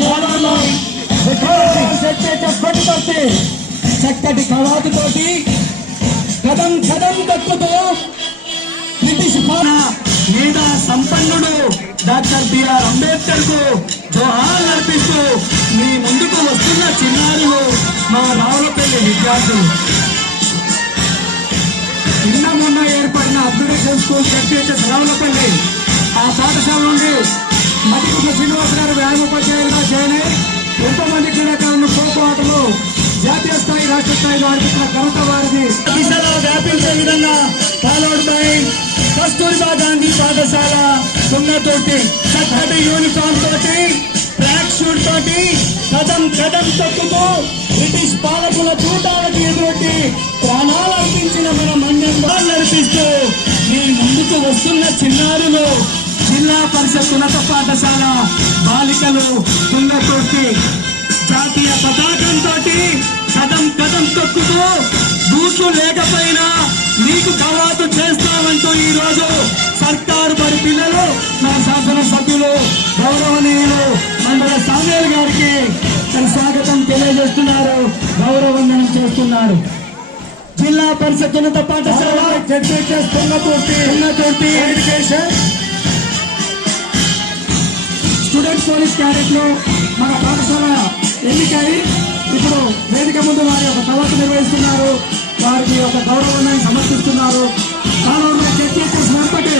పొలంలో చెప్పబట్టి చక్కటి కవాతుతోటి కదం కదం దక్కుతూ బ్రిటిష్ పాలన మీద సంపన్నుడు డాక్టర్ బిఆర్ అంబేద్కర్కు జోహార్ అర్పిస్తూ మీ ముందుకు వస్తున్న చిన్నారులు మా రావులపల్లి విద్యార్థులు నిన్న మొన్న ఏర్పడిన అప్గ్రేడేషన్ స్కూల్ జడ్పిహెచ్ఎస్ రావులపల్లి ఆ పాఠశాల నుండి శ్రీనివాస్ గారు వ్యాయామోపాధ్యాయులుగా జాయిన్ అయ్యి ఎంతో మంది క్రీడాకారులను ఖోఖో ఆటలో జాతీయ స్థాయి రాష్ట్ర స్థాయిలో ఆడిపించిన ఘనత వారిది. దిశలో వ్యాపించే విధంగా బై కస్తూరిబా గాంధీ పాఠశాల సున్నతోటి చక్కటి యూనిఫామ్ తోటి ట్రాక్ షూట్ తోటి కదం కదం తొక్కుతూ బ్రిటిష్ పాలకుల చూటాలకు ఎదురొట్టి ప్రాణాలు అర్పించిన మన మన్యం నడిపిస్తూ మీ ముందుకు వస్తున్న చిన్నారులు జిల్లా పరిషత్ ఉన్నత పాఠశాల బాలికలు తుంగతోటి జాతీయ పతాకంతో కదం కదం తొక్కుతూ బూట్లు లేకపోయినా నీకు కవాతు చేస్తామంటూ ఈ రోజు సర్కారు బడి పిల్లలు మా శాసనసభ్యులు గౌరవనీయులు మండల సామ్యాల్ గారికి తన స్వాగతం తెలియజేస్తున్నారు గౌరవందనం చేస్తున్నారు. జిల్లా పరిషత్ ఉన్నత పాఠశాల ఎడ్యుకేషన్ స్టోరీస్ పోలీస్లో మన పాఠశాల ఎన్నికై ఇప్పుడు వేదిక ముందు వారి ఒక కవాతు నిర్వహిస్తున్నారు. వారికి ఒక గౌరవాన్ని సమర్పిస్తున్నారు. కాలంలో చర్చ వెంపటి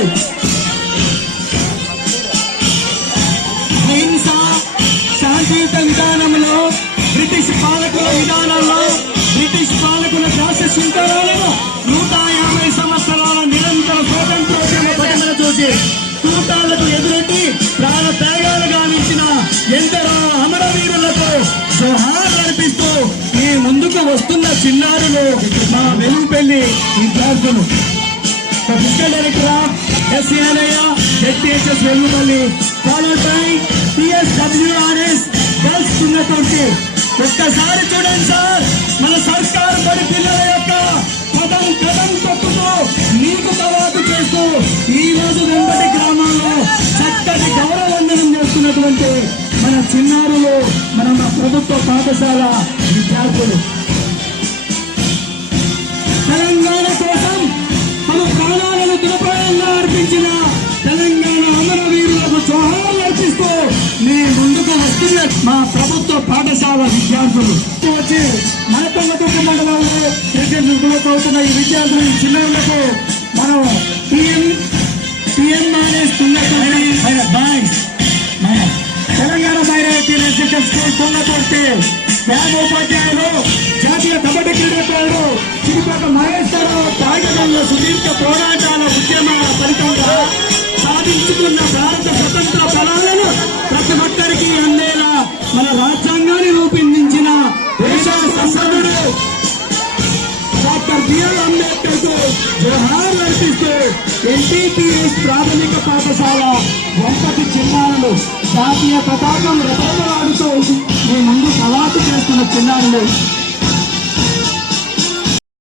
అహింస శాంతియుత విధానంలో బ్రిటిష్ పాలకుల విధానంలో బ్రిటిష్ పాలకుల శాసశిల్పాలను నూట యాభై సంవత్సరాల నిరంతర స్వాతంత్రోద్యమ పట్టణ చూసి ముందుకు వస్తున్న చిన్నారులు మా వెలుగుపెళ్ళి విద్యార్థులు. Physical director S Yadayya ZPHS Vellupalli followed by girls ఉన్నటువంటి ఒక్కసారి చూడండి సార్ మన సర్కార్ బడి పిల్లల యొక్క పదం కథం తప్పుతూ నీకు కవాతు చేస్తూ ఈ రోజు వెంబడి గ్రామాల్లో చక్కటి గౌరవందనం చేస్తున్నటువంటి మన చిన్నారులు మన ప్రభుత్వ పాఠశాల విద్యార్థులు తెలంగాణ కోసం తమ ప్రాణాలను దురపాయంగా అర్పించిన తెలంగాణ అమరవీరులకు జోహార్లు అర్పిస్తూ మీ ముందుకు వస్తున్న మా ప్రభుత్వ పాఠశాల విద్యార్థులు. వచ్చి మనకొండకొక్క మండలంలో క్రికెట్ స్కూల్లో అవుతున్న ఈ విద్యార్థులు ఈ చిన్నలకు మనం PM PM boys Telangana minority school school కొండతోటి వ్యామోపాధ్యాయులు జాతీయ కబడ్డీ క్రీడాకారులు చిరుపేట మహేశ్వరరావు త్యాగంలో సుదీర్ఘ పోరాటాల ఉద్యమాల ఫలితంగా సాధించుకున్న భారత స్వతంత్ర బలాలను ప్రతి ఒక్కరికి అందేలా మన రాజ్యాంగాన్ని రూపొందించిన దేశ సంసదుడు డాక్టర్ బిఆర్ అంబేద్కర్కు జోహార్ అర్పిస్తూ ఎన్టీపీఎస్ ప్రాథమిక పాఠశాల వంపటి చిన్నారులు జాతీయ పతాకం రెపరెపలాడుతూ మీ చేస్తున్న చిన్నారులు